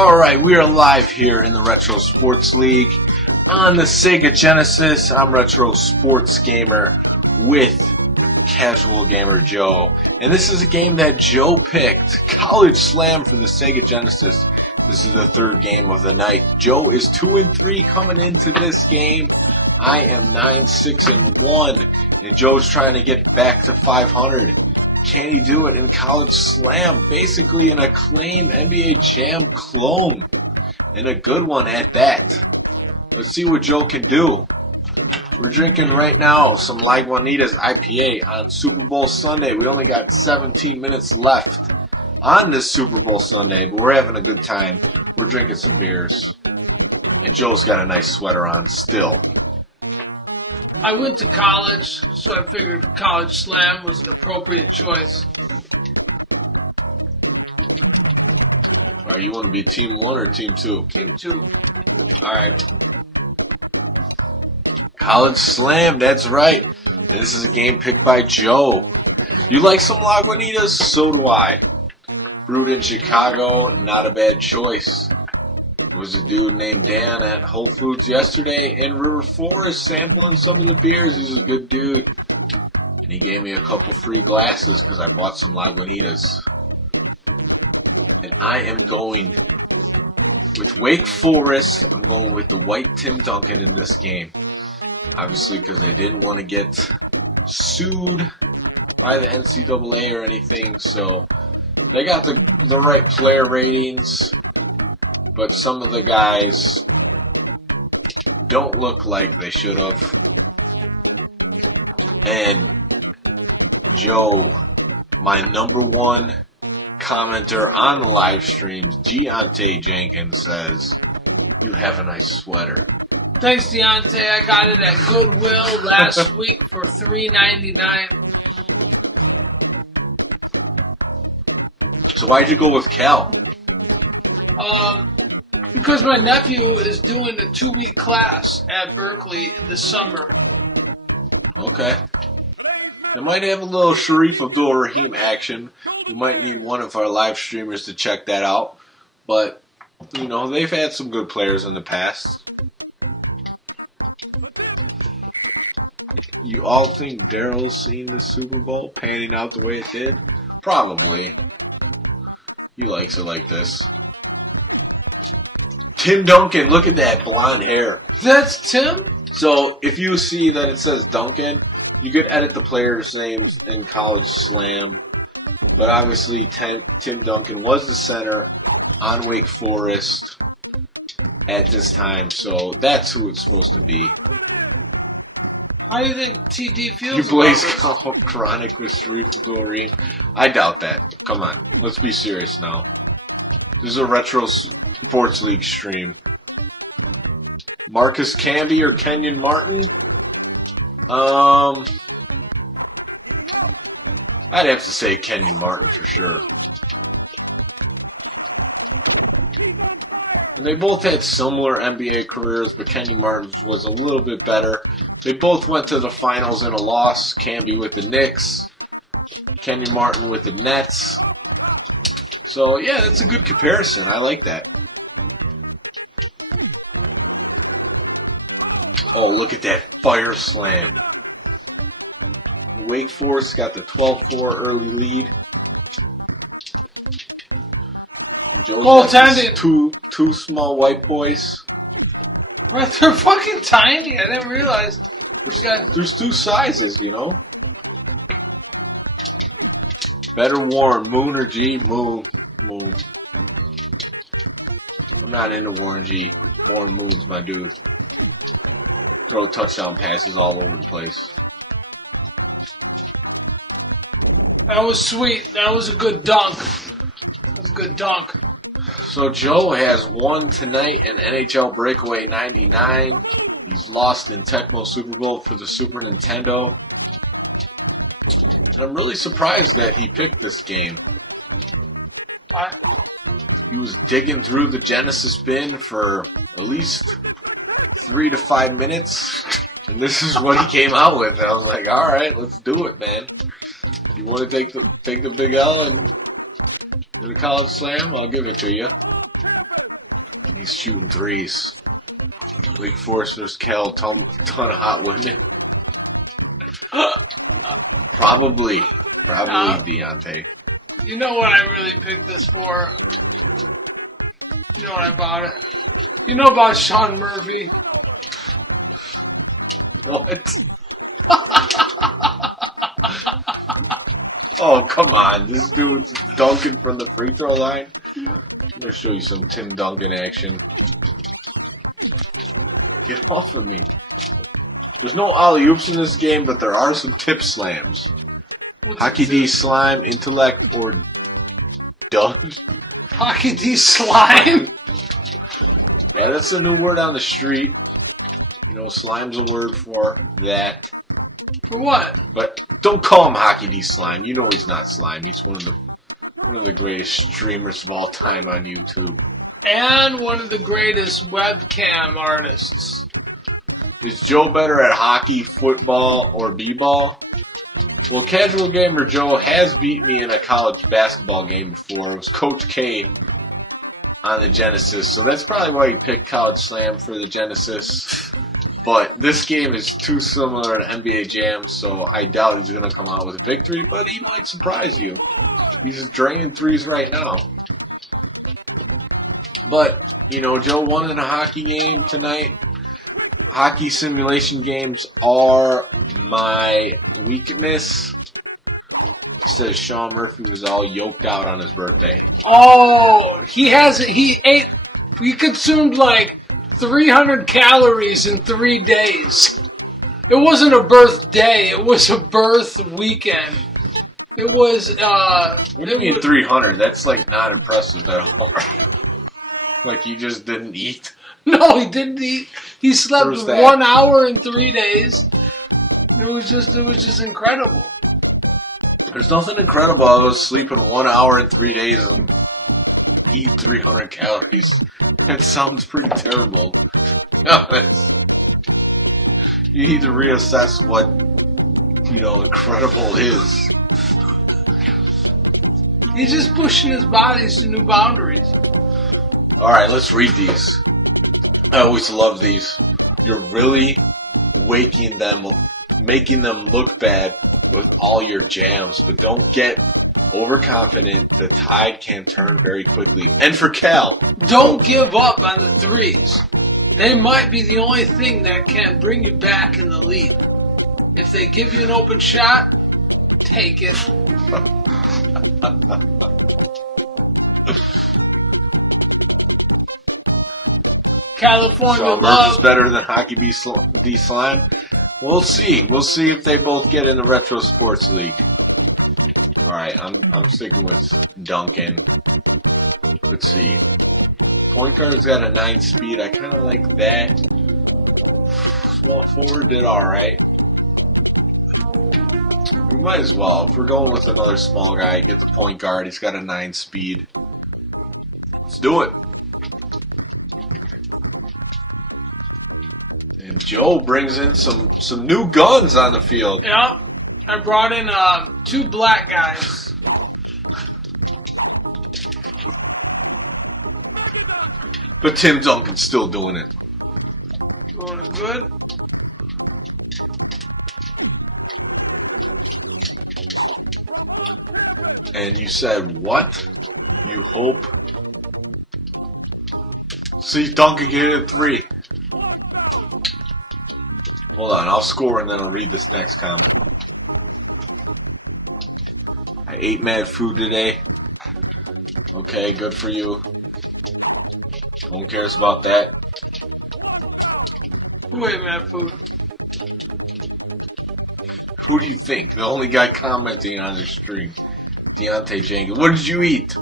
Alright, we are live here in the Retro Sports League on the Sega Genesis. I'm Retro Sports Gamer with Casual Gamer Joe. And this is a game that Joe picked, College Slam for the Sega Genesis. This is the third game of the night. Joe is 2-3 coming into this game. I am 9-6-1, and Joe's trying to get back to 500. Can he do it in College Slam? Basically an acclaimed NBA Jam clone, and a good one at that. Let's see what Joe can do. We're drinking right now some Lagunitas IPA on Super Bowl Sunday. We only got 17 minutes left on this Super Bowl Sunday, but we're having a good time. We're drinking some beers, and Joe's got a nice sweater on still. I went to college, so I figured College Slam was an appropriate choice. Alright, you want to be Team 1 or Team 2? Team 2. Alright. College Slam, that's right. This is a game picked by Joe. You like some Lagunitas? So do I. Brewed in Chicago, not a bad choice. There was a dude named Dan at Whole Foods yesterday in River Forest sampling some of the beers. He's a good dude. And he gave me a couple free glasses because I bought some Lagunitas. And I am going with Wake Forest. I'm going with the white Tim Duncan in this game. Obviously because they didn't want to get sued by the NCAA or anything. So they got the right player ratings. But some of the guys don't look like they should have. And Joe, my number one commenter on the live streams, Deontay Jenkins, says, "You have a nice sweater." Thanks, Deontay. I got it at Goodwill last week for $3.99. So why'd you go with Cal? Because my nephew is doing a 2-week class at Berkeley this summer. Okay. They might have a little Sharif Abdul-Rahim action. We might need one of our live streamers to check that out. But, you know, they've had some good players in the past. You all think Daryl's seen the Super Bowl panning out the way it did? Probably. He likes it like this. Tim Duncan, look at that blonde hair. That's Tim? So, if you see that it says Duncan, you could edit the players' names in College Slam. But obviously, Tim Duncan was the center on Wake Forest at this time. So, that's who it's supposed to be. How do you think TD feels You blaze about this? Chronic with Sharif Abdul-Rahim? I doubt that. Come on. Let's be serious now. This is a Retro Sports League stream. Marcus Camby or Kenyon Martin? I'd have to say Kenyon Martin for sure. And they both had similar NBA careers, but Kenyon Martin's was a little bit better. They both went to the finals in a loss. Camby with the Knicks, Kenyon Martin with the Nets. So, yeah, that's a good comparison. I like that. Oh, look at that fire slam. Wake Forest got the 12-4 early lead. Joe's got two small white boys. Right, they're fucking tiny. I didn't realize. There's two sizes, you know. Better Warren, Moon or G? Moon. I'm not into Warren G. Warren Moon's my dude. Throw touchdown passes all over the place. That was sweet. That was a good dunk. That was a good dunk. So Joe has won tonight in NHL Breakaway 99. He's lost in Tecmo Super Bowl for the Super Nintendo. And I'm really surprised that he picked this game. He was digging through the Genesis bin for at least 3 to 5 minutes, and this is what he came out with. I was like, all right, let's do it, man. You want to take the big L and in the College Slam? I'll give it to you. He's shooting threes. Wake Forest versus Cal, ton of hot women. Probably Deontay. You know what I really picked this for? You know what I bought it? You know about Sean Murphy? What? Oh, come on. This dude's dunking from the free throw line. I'm going to show you some Tim Duncan action. Get off of me. There's no alley-oops in this game, but there are some tip slams. Hockey D slime, intellect, or dunk. Hockey D slime? Yeah, that's a new word on the street. You know, slime's a word for that. For what? But don't call him Hockey D slime. You know he's not slime. He's one of the greatest streamers of all time on YouTube. And one of the greatest webcam artists. Is Joe better at hockey, football, or b-ball? Well, Casual Gamer Joe has beat me in a college basketball game before. It was Coach K on the Genesis, so that's probably why he picked College Slam for the Genesis. But this game is too similar to NBA Jam, so I doubt he's going to come out with a victory, but he might surprise you. He's draining threes right now. But, you know, Joe won in a hockey game tonight. Hockey simulation games are my weakness. He says Sean Murphy was all yoked out on his birthday. Oh, he consumed like 300 calories in 3 days. It wasn't a birthday, it was a birth weekend. It was, What do you mean 300? That's like not impressive at all. Like he just didn't eat. No, he didn't eat. He slept 1 hour in 3 days. It was just incredible. There's nothing incredible about sleeping 1 hour in 3 days and eat 300 calories. That sounds pretty terrible. You need to reassess what, you know, incredible is. He's just pushing his bodies to new boundaries. Alright, let's read these. I always love these. You're really making them look bad with all your jams, but don't get overconfident. The tide can turn very quickly. And for Cal, don't give up on the threes. They might be the only thing that can bring you back in the lead. If they give you an open shot, take it. California so love is better than Hockey D Slime. We'll see. We'll see if they both get in the Retro Sports League. All right, I'm sticking with Duncan. Let's see. Point guard's got a 9 speed. I kind of like that. Small forward did all right. We might as well. If we're going with another small guy, get the point guard. He's got a 9 speed. Let's do it. And Joe brings in some new guns on the field. Yep. I brought in 2 black guys. But Tim Duncan's still doing it. Doing it good. And you said what? You hope? See Duncan get it 3. Hold on, I'll score and then I'll read this next comment. I ate mad food today. Okay, good for you. No one cares about that. Who ate mad food? Who do you think? The only guy commenting on the stream. Deontay Jenkins. What did you eat?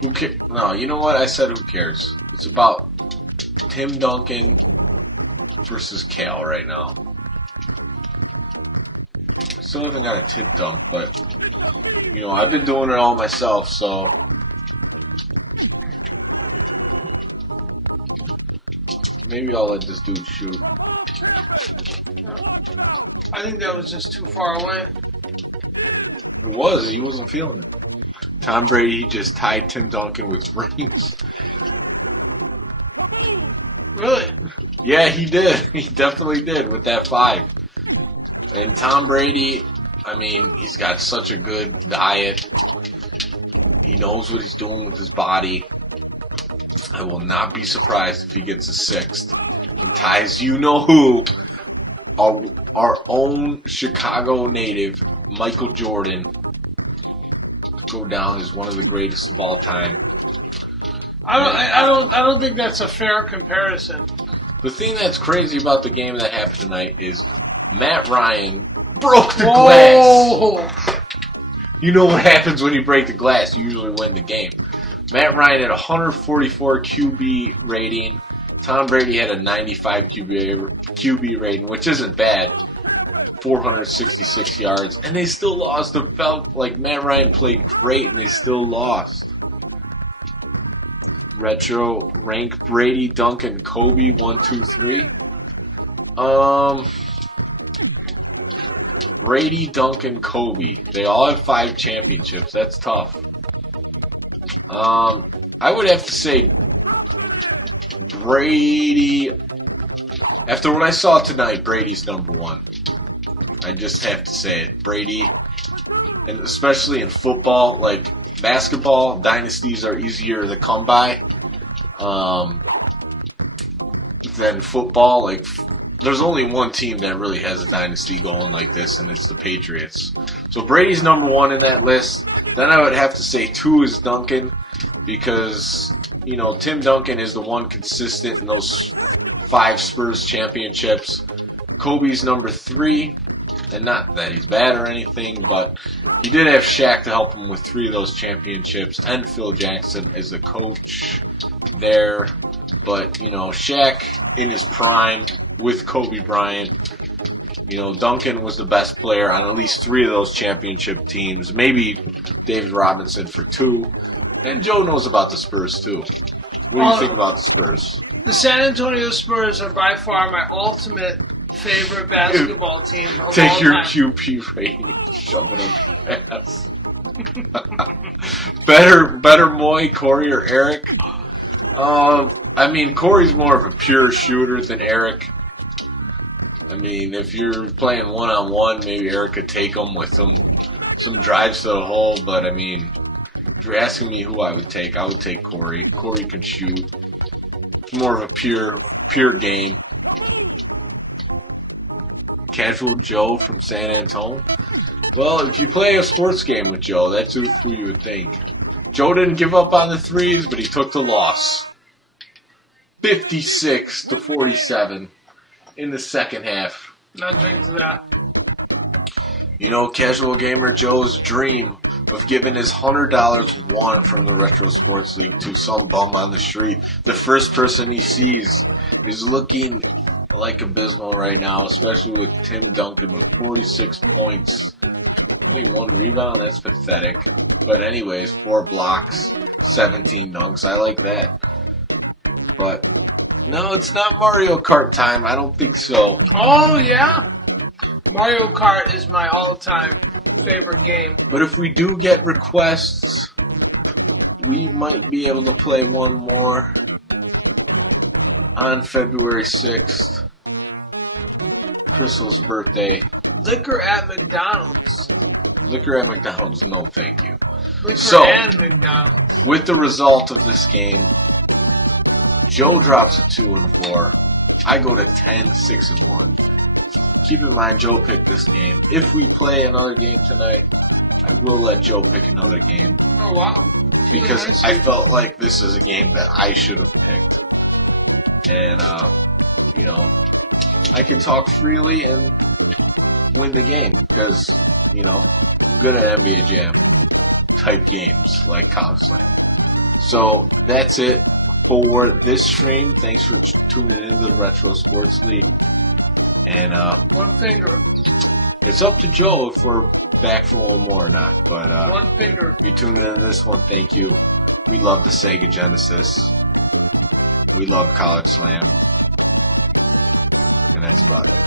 Who cares? No, you know what? I said who cares. It's about Tim Duncan versus Cal right now. I still haven't got a tip dunk, but you know, I've been doing it all myself, so maybe I'll let this dude shoot. I think that was just too far away. It was, he wasn't feeling it. Tom Brady just tied Tim Duncan with rings. Really? Yeah, he did. He definitely did with that 5. And Tom Brady, I mean, he's got such a good diet. He knows what he's doing with his body. I will not be surprised if he gets a 6th. And ties you know who, our own Chicago native, Michael Jordan, go down as one of the greatest of all time. I don't think that's a fair comparison. The thing that's crazy about the game that happened tonight is Matt Ryan broke the glass. You know what happens when you break the glass? You usually win the game. Matt Ryan had 144 QB rating. Tom Brady had a 95 QB rating, which isn't bad. 466 yards. And they still lost. It felt like Matt Ryan played great, and they still lost. Retro rank Brady, Duncan, Kobe 1, 2, 3. Brady, Duncan, Kobe. They all have 5 championships. That's tough. I would have to say Brady. After what I saw tonight, Brady's number 1. I just have to say it. Brady, and especially in football, like basketball, dynasties are easier to come by than football. Like, there's only one team that really has a dynasty going like this, and it's the Patriots. So Brady's number 1 in that list. Then I would have to say 2 is Duncan, because, you know, Tim Duncan is the one consistent in those 5 Spurs championships. Kobe's number 3, and not that he's bad or anything, but he did have Shaq to help him with 3 of those championships, and Phil Jackson as the coach there. But, you know, Shaq in his prime with Kobe Bryant. You know, Duncan was the best player on at least 3 of those championship teams. Maybe David Robinson for 2. And Joe knows about the Spurs, too. What do you think about the Spurs? The San Antonio Spurs are by far my ultimate favorite basketball team of Take all your time. QP rating, shove it up your ass. better Moy, Cory, or Eric? I mean, Cory's more of a pure shooter than Eric. I mean, if you're playing one-on-one, maybe Eric could take him with some drives to the hole, but I mean, if you're asking me who I would take Cory. Cory can shoot. It's more of a pure game. Casual Joe from San Antonio. Well, if you play a sports game with Joe, that's who you would think. Joe didn't give up on the 3s, but he took the loss. 56-47 in the second half. Nothing to that. You know, Casual Gamer Joe's dream of giving his $100 won from the Retro Sports League to some bum on the street. The first person he sees is looking like abysmal right now, especially with Tim Duncan with 46 points. Only 1 rebound, that's pathetic. But anyways, 4 blocks, 17 dunks. I like that. But no, it's not Mario Kart time. I don't think so. Oh, yeah? Mario Kart is my all-time favorite game. But if we do get requests, we might be able to play one more on February 6th. Crystal's birthday. Liquor at McDonald's. Liquor at McDonald's, no thank you. Liquor and McDonald's. With the result of this game, Joe drops a 2 and 4. I go to 10, 6 and 1. Keep in mind, Joe picked this game. If we play another game tonight, I will let Joe pick another game. Oh, wow. Because I felt like this is a game that I should have picked. And, you know, I can talk freely and win the game. Because, you know, I'm good at NBA Jam type games like College Slam. So, that's it for this stream. Thanks for tuning into the Retro Sports League. And, one finger. It's up to Joe if we're back for one more or not. But, one finger. if you tuned into this one, thank you. We love the Sega Genesis. We love College Slam. And that's about it.